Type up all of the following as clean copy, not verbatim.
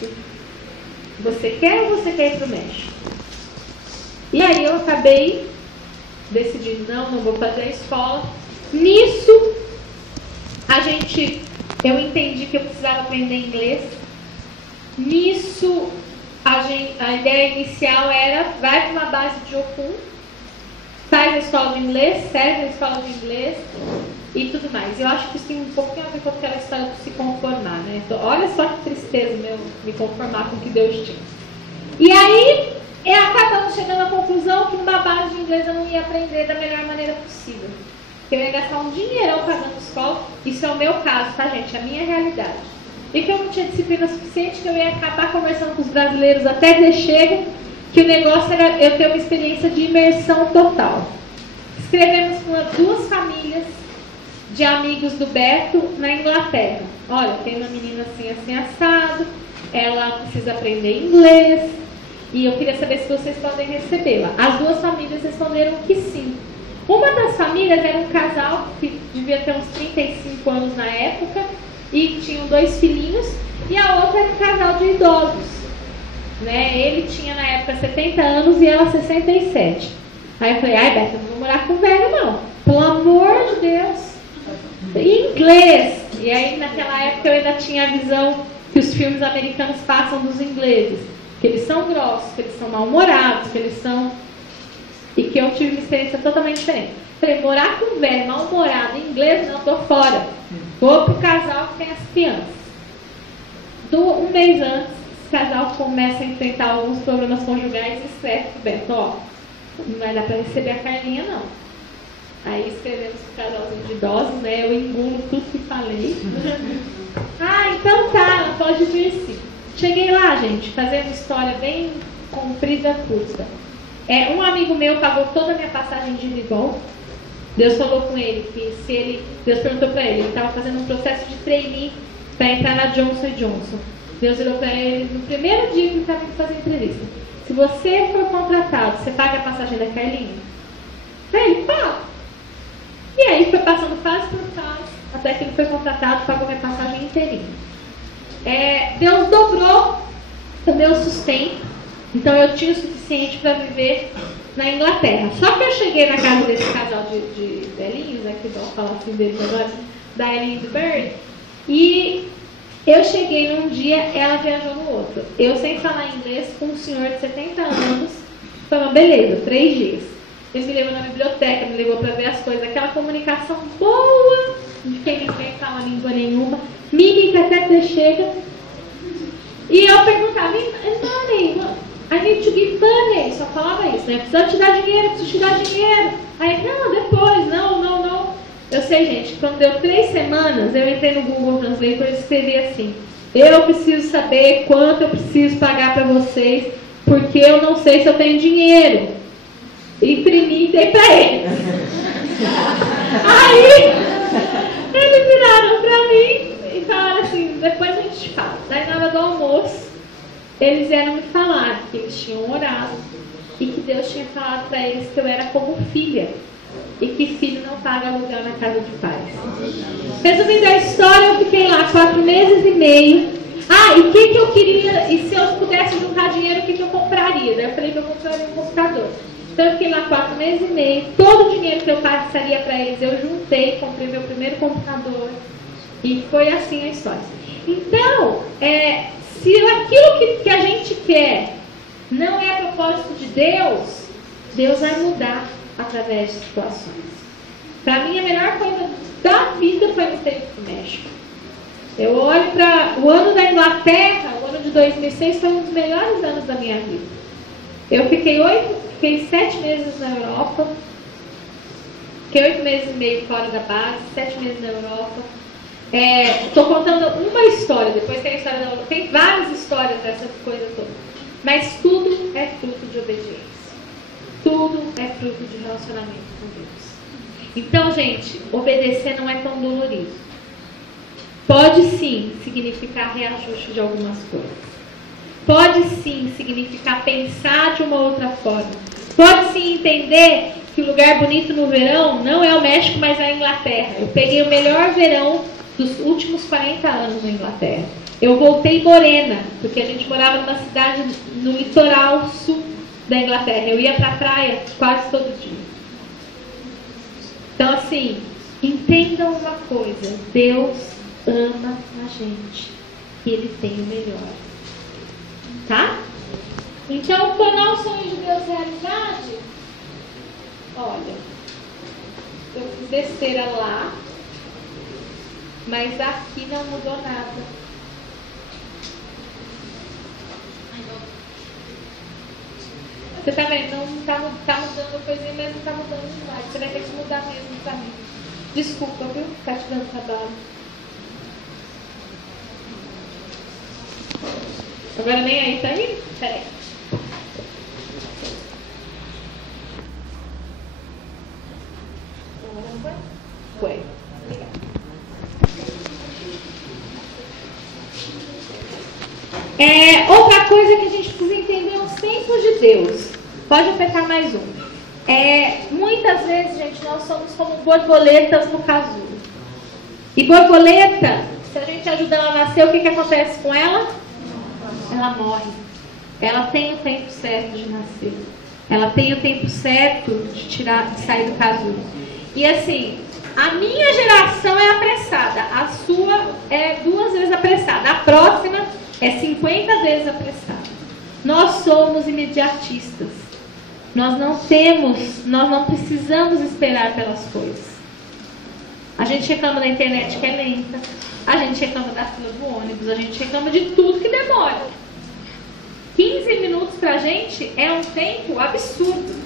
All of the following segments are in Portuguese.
realmente você quer ou você quer ir para o México? E aí eu acabei decidindo, não vou fazer a escola. Nisso, eu entendi que eu precisava aprender inglês. Nisso, a ideia inicial era, vai para uma base de Okun, faz a escola de inglês, serve a escola de inglês e tudo mais. Eu acho que isso tem um pouquinho a ver com aquela história de se conformar, né? Então, olha só que tristeza me conformar com o que Deus tinha. E aí, acabamos chegando à conclusão que numa base de inglês eu não ia aprender da melhor maneira possível. Eu ia gastar um dinheirão pagando escola. Isso é o meu caso, tá, gente? É a minha realidade. E que eu não tinha disciplina suficiente, que eu ia acabar conversando com os brasileiros até que chega, que o negócio era eu ter uma experiência de imersão total. Escrevemos com 2 famílias de amigos do Beto na Inglaterra. Olha, tem uma menina assim, assim, assado, ela precisa aprender inglês, e eu queria saber se vocês podem recebê-la. As 2 famílias responderam que sim. Uma das famílias era um casal que devia ter uns 35 anos na época, e tinham 2 filhinhos, e a outra era um casal de idosos, né? Ele tinha na época 70 anos e ela 67. Aí eu falei, ai Beto, eu não vou morar com o velho não, pelo amor de Deus. Em inglês. E aí naquela época eu ainda tinha a visão que os filmes americanos passam dos ingleses, que eles são grossos, que eles são mal-humorados, que eles são... E que eu tive uma experiência totalmente diferente. Falei, morar com um velho mal-humorado em inglês, não, tô fora. Vou pro casal que tem as crianças. Um mês antes, esse casal começa a enfrentar alguns problemas conjugais e escreve pro Beto, ó, não vai dar para receber a Carlinha, não. Aí escrevemos pro casalzinho de idosos, né? Eu engulo tudo que falei. Então tá, ela pode vir sim. Cheguei lá, gente, fazer uma história bem comprida, curta. Um amigo meu pagou toda a minha passagem de ida e volta. Deus falou com ele que Deus perguntou para ele estava fazendo um processo de trainee para entrar na Johnson & Johnson. Deus falou para ele no primeiro dia que ele estava indo fazer a entrevista: se você for contratado, você paga a passagem da Carlinha? Aí ele paga. E aí foi passando fase por fase, até que ele foi contratado, pagou minha passagem inteirinha. Deus dobrou o meu sustento, então eu tinha o suficiente para viver na Inglaterra. Só que eu cheguei na casa desse casal de velhinhos, né, que vão falar assim deles agora, da Ellen e do Barry, e eu cheguei num dia, ela viajou no outro. Eu sem falar inglês, com um senhor de 70 anos, foi uma beleza, 3 dias. Ele me levou na biblioteca, me levou para ver as coisas, aquela comunicação boa, de quem ninguém fala língua nenhuma, mímica até que chega. E eu perguntava, money, I need to give money, só falava isso, né? Preciso te dar dinheiro, preciso te dar dinheiro. Aí, não, depois, não. Eu sei, gente, quando deu 3 semanas, eu entrei no Google Translator e escrevi assim: eu preciso saber quanto eu preciso pagar para vocês, porque eu não sei se eu tenho dinheiro. Imprimi e dei para eles. Aí, eles viraram para mim e falaram assim: depois a gente fala. Daí na hora do almoço, eles vieram me falar que eles tinham orado e que Deus tinha falado para eles que eu era como filha e que filho não paga aluguel na casa de pais. Resumindo a história, eu fiquei lá 4 meses e meio. E o que eu queria, e se eu pudesse juntar dinheiro, o que eu compraria? Daí eu falei que eu compraria um computador. Então eu fiquei lá 4 meses e meio. Todo o dinheiro que eu passaria para eles eu juntei, comprei meu primeiro computador e foi assim a história. Então, se aquilo que a gente quer não é a propósito de Deus, Deus vai mudar através de situações. Para mim, a melhor coisa da vida foi no tempo do México. Eu olho para o ano da Inglaterra, o ano de 2006 foi um dos melhores anos da minha vida. Eu fiquei 7 meses na Europa, fiquei 8 meses e meio fora da base, 7 meses na Europa. Estou contando uma história, depois tem a história da Europa, tem várias histórias dessa coisa toda, mas tudo é fruto de obediência. Tudo é fruto de relacionamento com Deus. Então, gente, obedecer não é tão dolorido. Pode sim significar reajuste de algumas coisas. Pode sim significar pensar de uma outra forma. Pode sim entender que o lugar bonito no verão não é o México, mas é a Inglaterra. Eu peguei o melhor verão dos últimos 40 anos na Inglaterra. Eu voltei morena, porque a gente morava numa cidade no litoral sul da Inglaterra. Eu ia para a praia quase todo dia. Então, assim, entendam uma coisa: Deus ama a gente e Ele tem o melhor. Tá? Então, tornar o sonho de Deus realidade, olha, eu fiz besteira lá, mas aqui não mudou nada. Você tá vendo? Não tá mudando coisinha, mas não tá mudando demais. Você vai ter que mudar mesmo pra mim. Desculpa, viu? Tá te dando trabalho. Agora nem aí, tá aí? Peraí. Foi. Outra coisa que a gente precisa entender os tempos de Deus. Pode apertar mais um. Muitas vezes, gente, nós somos como borboletas no casulo. E borboleta, se a gente ajuda ela a nascer, o que acontece com ela? Ela morre. Ela tem o tempo certo de nascer. Ela tem o tempo certo de sair do casulo. E assim, a minha geração é apressada. A sua é 2 vezes apressada. A próxima é 50 vezes apressada. Nós somos imediatistas. Nós não precisamos esperar pelas coisas. A gente reclama da internet que é lenta. A gente reclama da fila do ônibus. A gente reclama de tudo que demora. 15 minutos pra gente é um tempo absurdo.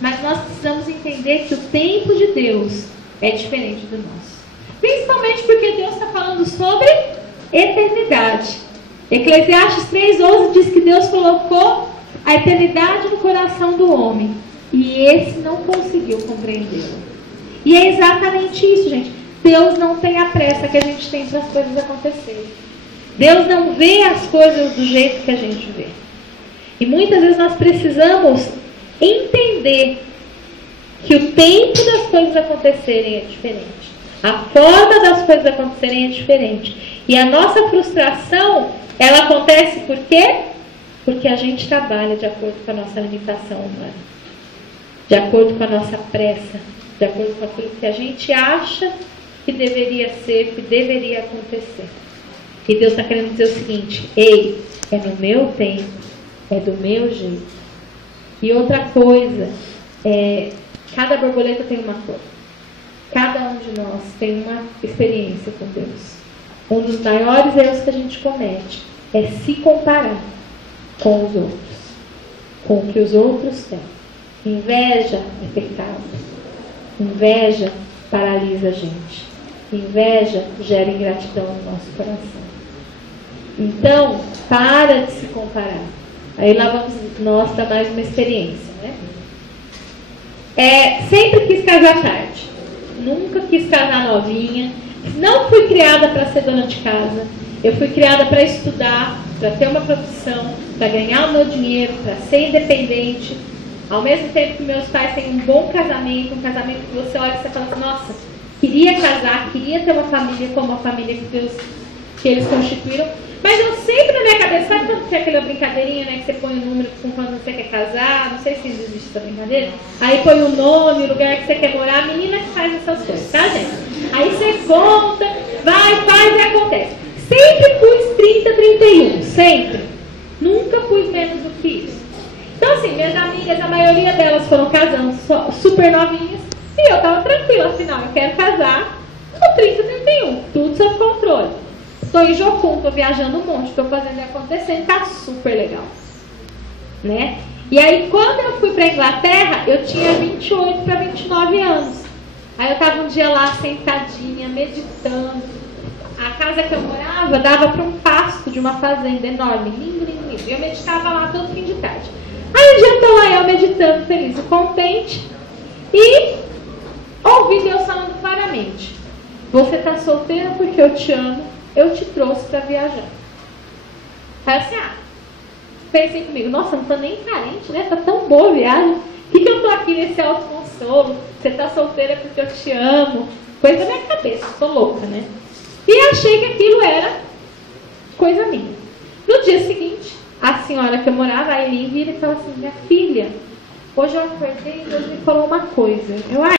Mas nós precisamos entender que o tempo de Deus é diferente do nosso. Principalmente porque Deus está falando sobre eternidade. Eclesiastes 3:11 diz que Deus colocou a eternidade no coração do homem. E esse não conseguiu compreendê-lo. E é exatamente isso, gente. Deus não tem a pressa que a gente tem para as coisas acontecerem. Deus não vê as coisas do jeito que a gente vê. E muitas vezes nós precisamos entender que o tempo das coisas acontecerem é diferente. A forma das coisas acontecerem é diferente. E a nossa frustração, ela acontece por quê? Porque a gente trabalha de acordo com a nossa limitação humana. De acordo com a nossa pressa. De acordo com aquilo que a gente acha que deveria ser, que deveria acontecer. E Deus está querendo dizer o seguinte: ei, é no meu tempo, é do meu jeito. E outra coisa, cada borboleta tem uma cor. Cada um de nós tem uma experiência com Deus. Um dos maiores erros que a gente comete é se comparar com os outros, com o que os outros têm. Inveja é pecado. Inveja paralisa a gente. Inveja gera ingratidão no nosso coração. Então, para de se comparar. Aí lá vamos nós para mais uma experiência, né? Sempre quis casar tarde. Nunca quis casar novinha. Não fui criada para ser dona de casa. Eu fui criada para estudar, para ter uma profissão, para ganhar o meu dinheiro, para ser independente. Ao mesmo tempo que meus pais têm um bom casamento, um casamento que você olha e você fala assim, nossa, queria casar, queria ter uma família como a família que eles constituíram. Mas eu sempre na minha cabeça, sabe quando tem aquela brincadeirinha, né? Que você põe o número com quando você quer casar, não sei se ainda existe essa brincadeira. Aí põe o nome, o lugar que você quer morar, a menina que faz essas coisas, tá, gente? Aí você conta, vai, faz e acontece. Sempre pus 30, 31, sempre. Nunca pus menos do que isso. Então assim, minhas amigas, a maioria delas foram casando super novinhas, e eu tava tranquila, afinal, eu quero casar com 30, 31, tudo sob controle. Estou em Jocum, estou viajando um monte, estou fazendo acontecer, tá super legal. Né? E aí, quando eu fui para a Inglaterra, eu tinha 28 para 29 anos. Aí eu estava um dia lá, sentadinha, meditando. A casa que eu morava dava para um pasto de uma fazenda enorme, lindo, lindo, lindo. E eu meditava lá todo fim de tarde. Aí um dia eu estou lá, eu meditando, feliz e contente. E ouvi Deus falando claramente. Você está solteira porque eu te amo. Eu te trouxe para viajar. Aí assim, pensei comigo, nossa, não tô nem carente, né? Tá tão boa a viagem. Por que eu tô aqui nesse autoconsolo? Você tá solteira porque eu te amo. Coisa da minha cabeça, tô louca, né? E achei que aquilo era coisa minha. No dia seguinte, a senhora que eu morava, a Eli, vira e fala assim: minha filha, hoje eu acordei e Deus me falou uma coisa. Eu,